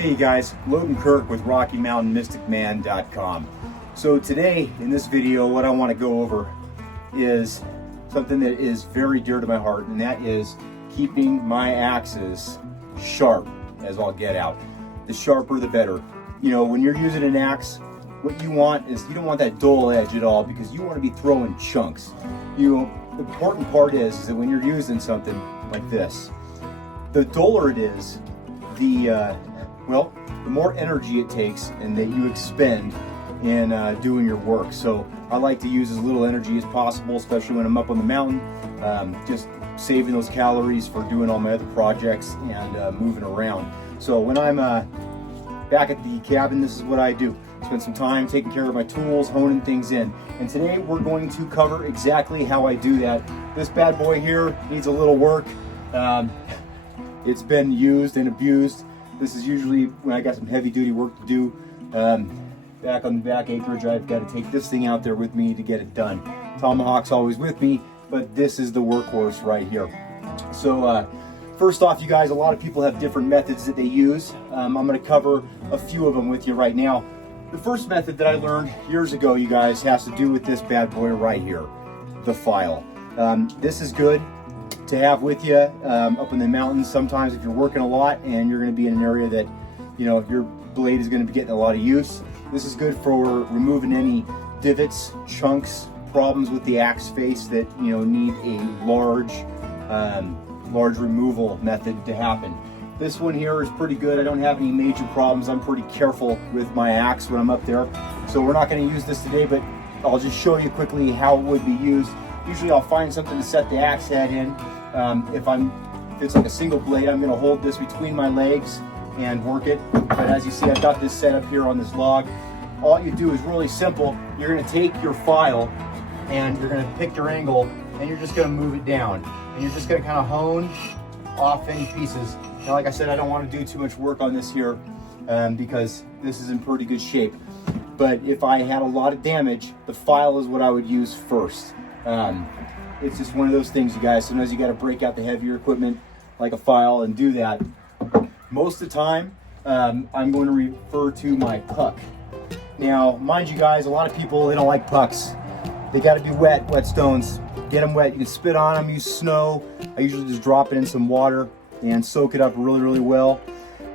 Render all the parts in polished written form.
Hey guys, Logan Kirk with RockyMountainMysticMan.com. So today in this video what I want to go over is something that is very dear to my heart, and that is keeping my axes sharp as all get out. The sharper the better. You know, when you're using an axe, what you want is you don't want that dull edge at all, because you want to be throwing chunks. The important part is that when you're using something like this, the duller it is, the more energy it takes and that you expend in doing your work. So I like to use as little energy as possible, especially when I'm up on the mountain, just saving those calories for doing all my other projects and moving around. So when I'm back at the cabin, this is what I do. Spend some time taking care of my tools, honing things in. And today we're going to cover exactly how I do that. This bad boy here needs a little work. It's been used and abused. This is usually when I got some heavy duty work to do. Back on the back acreage, I've got to take this thing out there with me to get it done. Tomahawk's always with me, but this is the workhorse right here. So first off, you guys, a lot of people have different methods that they use. I'm going to cover a few of them with you right now. The first method that I learned years ago, you guys, has to do with this bad boy right here, the file. This is good to have with you up in the mountains. Sometimes if you're working a lot and you're going to be in an area that, you know, your blade is going to be getting a lot of use, this is good for removing any divots, chunks, problems with the axe face that, you know, need a large removal method to happen. This one here is pretty good. I don't have any major problems. I'm pretty careful with my axe when I'm up there. So we're not going to use this today, but I'll just show you quickly how it would be used. Usually I'll find something to set the axe head in. If it's like a single blade, I'm going to hold this between my legs and work it. But as you see, I've got this set up here on this log. All you do is really simple. You're going to take your file and you're going to pick your angle and you're just going to move it down. And you're just going to kind of hone off any pieces. Now, like I said, I don't want to do too much work on this here because this is in pretty good shape. But if I had a lot of damage, the file is what I would use first. It's just one of those things, you guys. Sometimes you got to break out the heavier equipment like a file and do that. Most of the time, I'm going to refer to my puck. Now, mind you guys, a lot of people, they don't like pucks. They got to be wet stones. Get them wet. You can spit on them, use snow. I usually just drop it in some water and soak it up really, really well.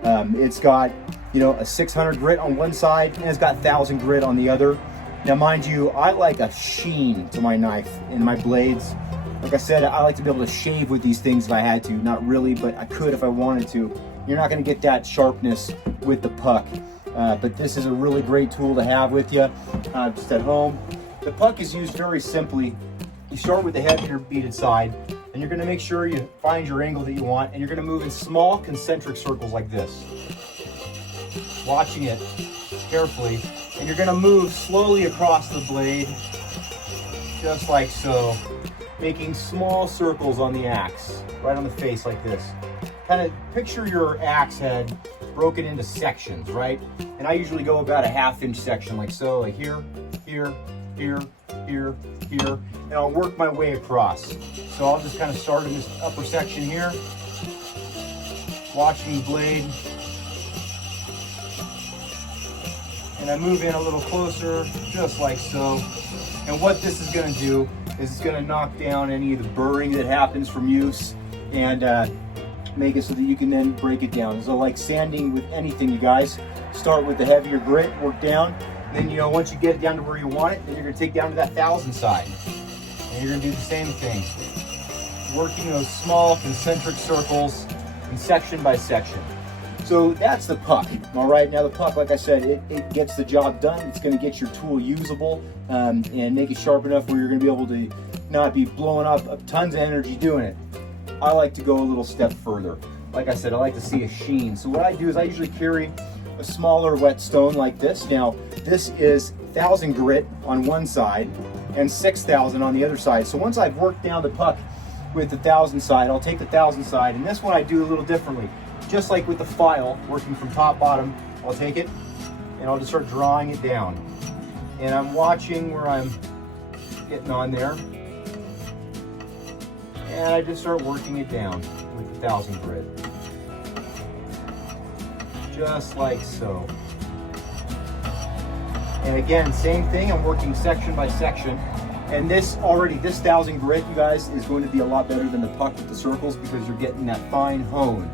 It's got, you know, a 600 grit on one side and it's got 1000 grit on the other. Now, mind you, I like a sheen to my knife and my blades. Like I said, I like to be able to shave with these things if I had to. Not really, but I could if I wanted to. You're not going to get that sharpness with the puck. But this is a really great tool to have with you just at home. The puck is used very simply. You start with the heavier beaded side, and you're going to make sure you find your angle that you want, and you're going to move in small concentric circles like this. Watching it carefully. And you're going to move slowly across the blade, just like so, making small circles on the axe, right on the face like this. Kind of picture your axe head broken into sections, right? And I usually go about a 1/2 inch section like so, like here, here, here, here, here, and I'll work my way across. So I'll just kind of start in this upper section here, watching the blade. And I move in a little closer, just like so. And what this is going to do is it's going to knock down any of the burring that happens from use and make it so that you can then break it down. So like sanding with anything, you guys, start with the heavier grit, work down. And then, you know, once you get it down to where you want it, then you're going to take down to that 1000 side. And you're going to do the same thing. Working those small concentric circles and section by section. So that's the puck, all right? Now the puck, like I said, it gets the job done. It's gonna get your tool usable and make it sharp enough where you're gonna be able to not be blowing up tons of energy doing it. I like to go a little step further. Like I said, I like to see a sheen. So what I do is I usually carry a smaller whetstone like this. Now, this is 1000 grit on one side and 6000 on the other side. So once I've worked down the puck with the 1000 side, I'll take the 1000 side, and this one I do a little differently. Just like with the file, working from top bottom, I'll take it and I'll just start drawing it down. And I'm watching where I'm getting on there. And I just start working it down with the 1000 grit. just like so. And again, same thing, I'm working section by section. And this 1000 grit, you guys, is going to be a lot better than the puck with the circles because you're getting that fine hone.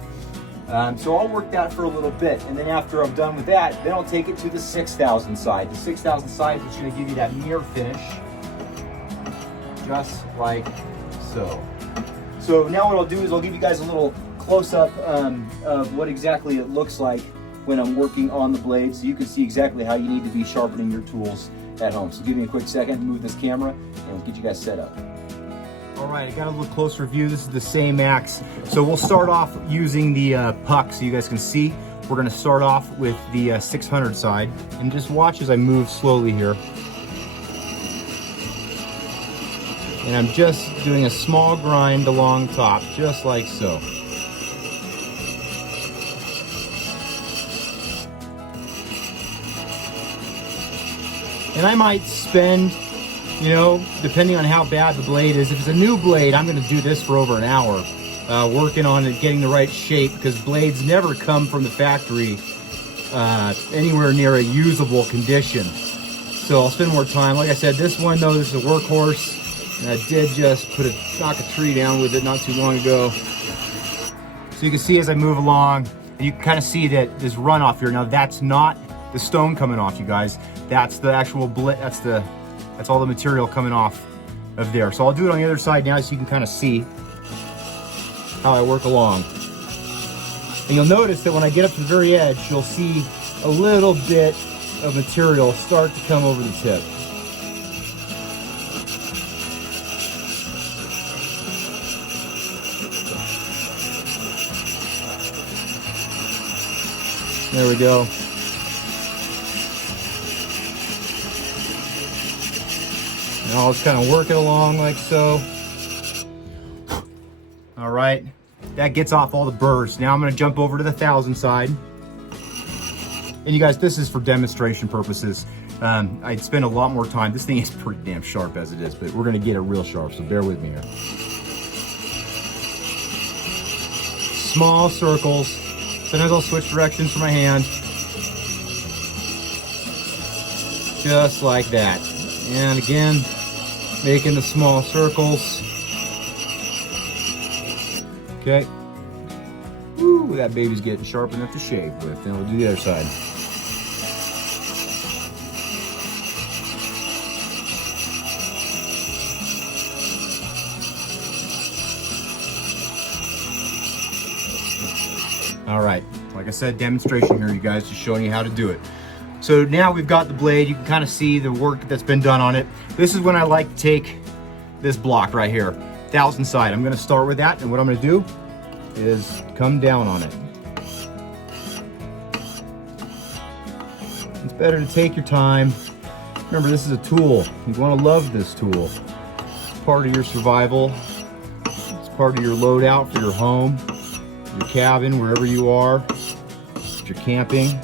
So I'll work that for a little bit, and then after I'm done with that, then I'll take it to the 6000 side. The 6000 side is going to give you that mirror finish, just like so. So now what I'll do is I'll give you guys a little close-up of what exactly it looks like when I'm working on the blade, so you can see exactly how you need to be sharpening your tools at home. So give me a quick second, move this camera, and we'll get you guys set up. All right, I got a little closer view. This is the same axe. So we'll start off using the puck so you guys can see. We're gonna start off with the 600 side, and just watch as I move slowly here. And I'm just doing a small grind along top, just like so. And I might spend, you know, depending on how bad the blade is. If it's a new blade, I'm gonna do this for over an hour, working on it, getting the right shape, because blades never come from the factory anywhere near a usable condition. So I'll spend more time. Like I said, this one though, this is a workhorse, and I did just knock a tree down with it not too long ago. So you can see as I move along, and you can kind of see that there's runoff here. Now that's not the stone coming off, you guys. That's the actual blade. That's all the material coming off of there. So I'll do it on the other side now so you can kind of see how I work along. And you'll notice that when I get up to the very edge, you'll see a little bit of material start to come over the tip. There we go. And I'll just kind of work it along like so. All right, that gets off all the burrs. Now I'm gonna jump over to the 1000 side. And you guys, this is for demonstration purposes. I'd spend a lot more time. This thing is pretty damn sharp as it is, but we're gonna get it real sharp, so bear with me here. Small circles. Sometimes I'll switch directions for my hand. Just like that. And again, making the small circles. Okay. Ooh, that baby's getting sharp enough to shave with. Then we'll do the other side. All right, like I said, demonstration here, you guys, just showing you how to do it. So now we've got the blade. You can kind of see the work that's been done on it. This is when I like to take this block right here, 1000 side. I'm gonna start with that, and what I'm gonna do is come down on it. It's better to take your time. Remember, this is a tool. You wanna love this tool. It's part of your survival. It's part of your loadout for your home, your cabin, wherever you are, if you're camping.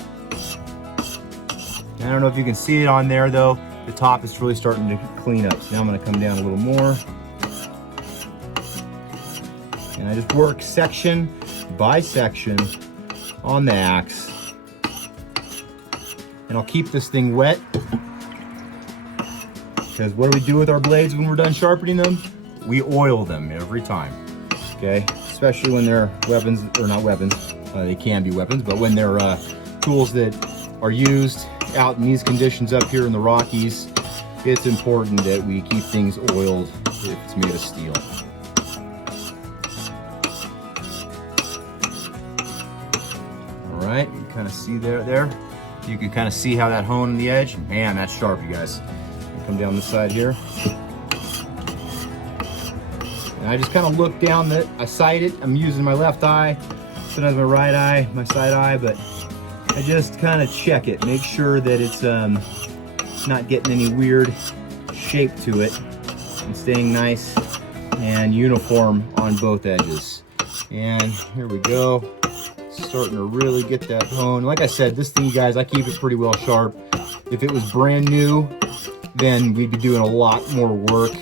I don't know if you can see it on there though. The top is really starting to clean up. So now I'm gonna come down a little more. And I just work section by section on the axe. And I'll keep this thing wet. Because what do we do with our blades when we're done sharpening them? We oil them every time, okay? Especially when they're weapons, or not weapons, they can be weapons, but when they're tools that are used out in these conditions up here in the Rockies, it's important that we keep things oiled if it's made of steel. All right, you kind of see there. You can kind of see how that hone on the edge. Man, that's sharp, you guys. Come down this side here. And I just kind of look down, I sight it. I'm using my left eye, sometimes my right eye, my side eye, but I just kind of check it, make sure that it's not getting any weird shape to it, and staying nice and uniform on both edges. And here we go, starting to really get that hone. Like I said, this thing, you guys, I keep it pretty well sharp. If it was brand new, then we'd be doing a lot more work.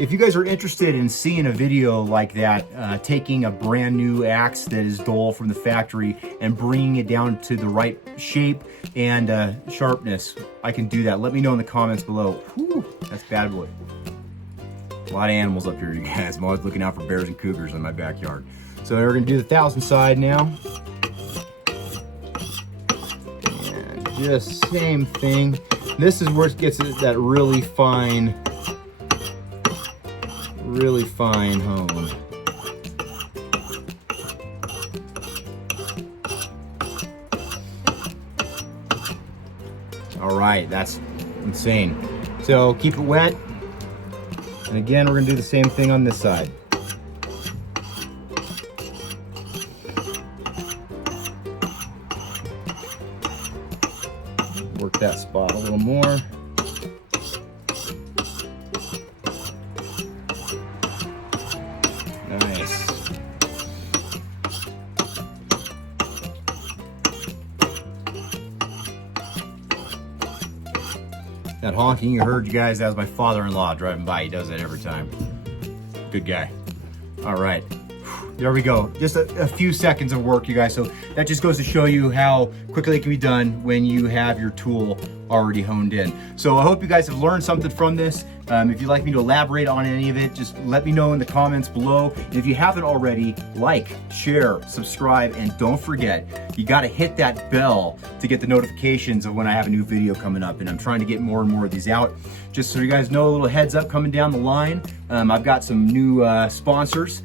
if you guys are interested in seeing a video like that, taking a brand new axe that is dull from the factory and bringing it down to the right shape and sharpness, I can do that. Let me know in the comments below. Whew, that's bad boy. A lot of animals up here, you guys. I'm always looking out for bears and cougars in my backyard. So we're gonna do the 1,000 side now. And just same thing. This is where it gets that really fine hone. All right, that's insane. So keep it wet. And again, we're gonna do the same thing on this side. Work that spot a little more. Nice. That honking you heard, you guys, that was my father-in-law driving by. He does that every time. Good guy. All right, there we go. Just a few seconds of work, you guys. So that just goes to show you how quickly it can be done when you have your tool already honed in. So I hope you guys have learned something from this. If you'd like me to elaborate on any of it, just let me know in the comments below. And if you haven't already, like, share, subscribe, and don't forget, you gotta hit that bell to get the notifications of when I have a new video coming up. And I'm trying to get more and more of these out. Just so you guys know, a little heads up coming down the line. I've got some new sponsors,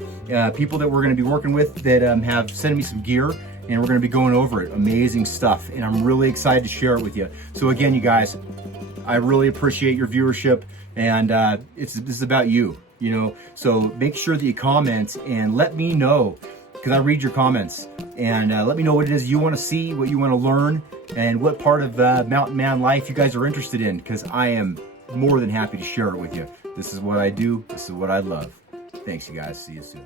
people that we're gonna be working with that have sent me some gear, and we're gonna be going over it. Amazing stuff, and I'm really excited to share it with you. So again, you guys, I really appreciate your viewership, and this is about you, you know. So make sure that you comment and let me know, because I read your comments, and let me know what it is you want to see, what you want to learn, and what part of mountain man life you guys are interested in, because I am more than happy to share it with you. This is what I do. This is what I love. Thanks, you guys. See you soon.